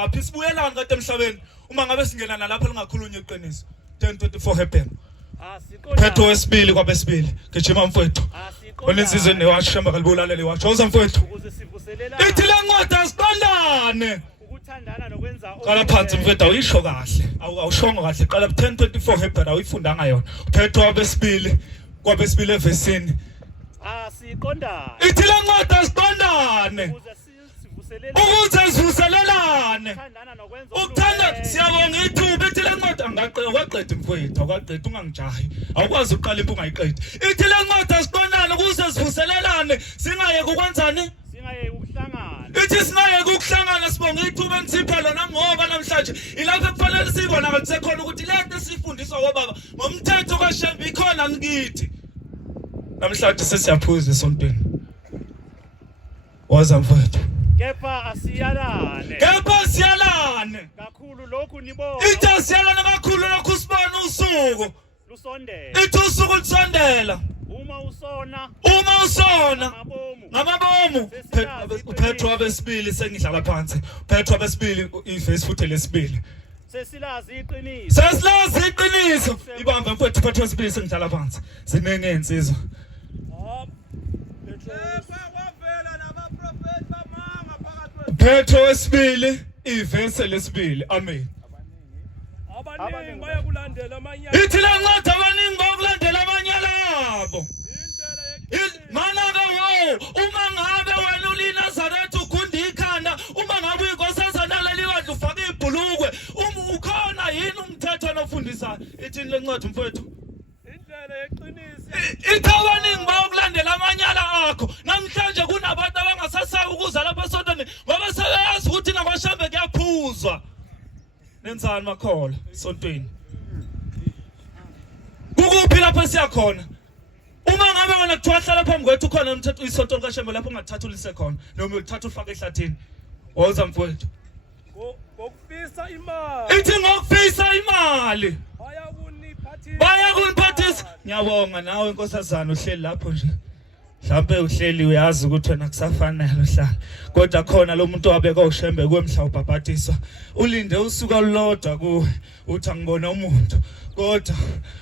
ngaphi sibuyelana kade emhlabeni uma ngabe singena nalapha lingakhulunywa iqiniso 10:24 happen Phetho wesibili kwabesibili gijima mfowethu onensizwe newashamba kalibulalela iwashoza mfowethu ithi le ncwadi asiqondane ukuthandana nokwenza qala phansi mfowethu awuyisho kahle awushongo kahle qala 10:24 happen awuyifundanga yona Phetho wabesibili kwabesibili evesini asiqondane ithi le ncwadi asiqondane ukuze sivuselelane ukuthanda siyabonga ithuba ithi le ncwadi awaqedi mfowethu awaqedi ungangijahi awukwazi uqala impunga ayiqedi ithi le ncwadi asiqondane ukuze sivuselelane singayeke ukwenzani singayeke ukuhlangana ithi singayeke ukuhlangana sibonga ithuba engisipha lona ngoba namhlanje ilapho kufanele sibona ngakusekhona ukuthi lento esifundiswa obaba ngomthetho kaShembe ikhona nikithi namhlanje sesiyaphuza esontweni waza mfowethu kepha asiyalane kakhulu lokhu nibona ithi asiyalane kakhulu lokhu sibona usuku lusondela ithi usuku lusondela uma usona ngamabomu Phetho wabesibili sengidlala phansi Phetho wabesibili ivesi futhi lesibili sesilazi iqiniso ibambe mfowethu Phetho wabesibili sengidlala phansi zinenge insizwa Phetho wesibili ivesi lesibili amen abaningi bayakulandela amanyala ithi la ncwadi abaningi bayakulandela amanyala abo mana-ke wo uma ngabe wena uliNazaretha ugunda ikhanda uma ngabe uyinkosi yazanaleli wadla ufake ibhulukwe ukhona yini umthetho nofundisayo ithi le ncwadi mfowethu indlela yeqiniso ithi abaningi bayakulandela amanyala akho namhlanje kunabantu abangasasabi ukuza lapha esontweni ngoba sebeyazi ukuthi nakwaShembe kuyaphuzwa nenzani makhola esontweni kukuphi lapho siyakhona uma ngabe wena kuthiwa hlala phambi kwethu khona umthetho isonto likaShembe lapho ungathathulise khona noma uthatha ufake ehlathini woza mfowethu ngokufisa imali ithi ngokufisa imali bayakuniphathisa ngiyabonga nawe inkosazana uhleli lapho nje mhlawumbe uhleli uyazi ukuthi wena kusafanele uhlala kodwa khona lo muntu wabeka uShembe kwemhla ubhabhatiswa ulinde usuku olulodwa kuwe uthi angibona umuntu kodwa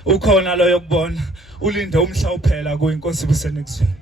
ukhona lo yokubona ulinde umhla uphela kuinkosi busenikuzweni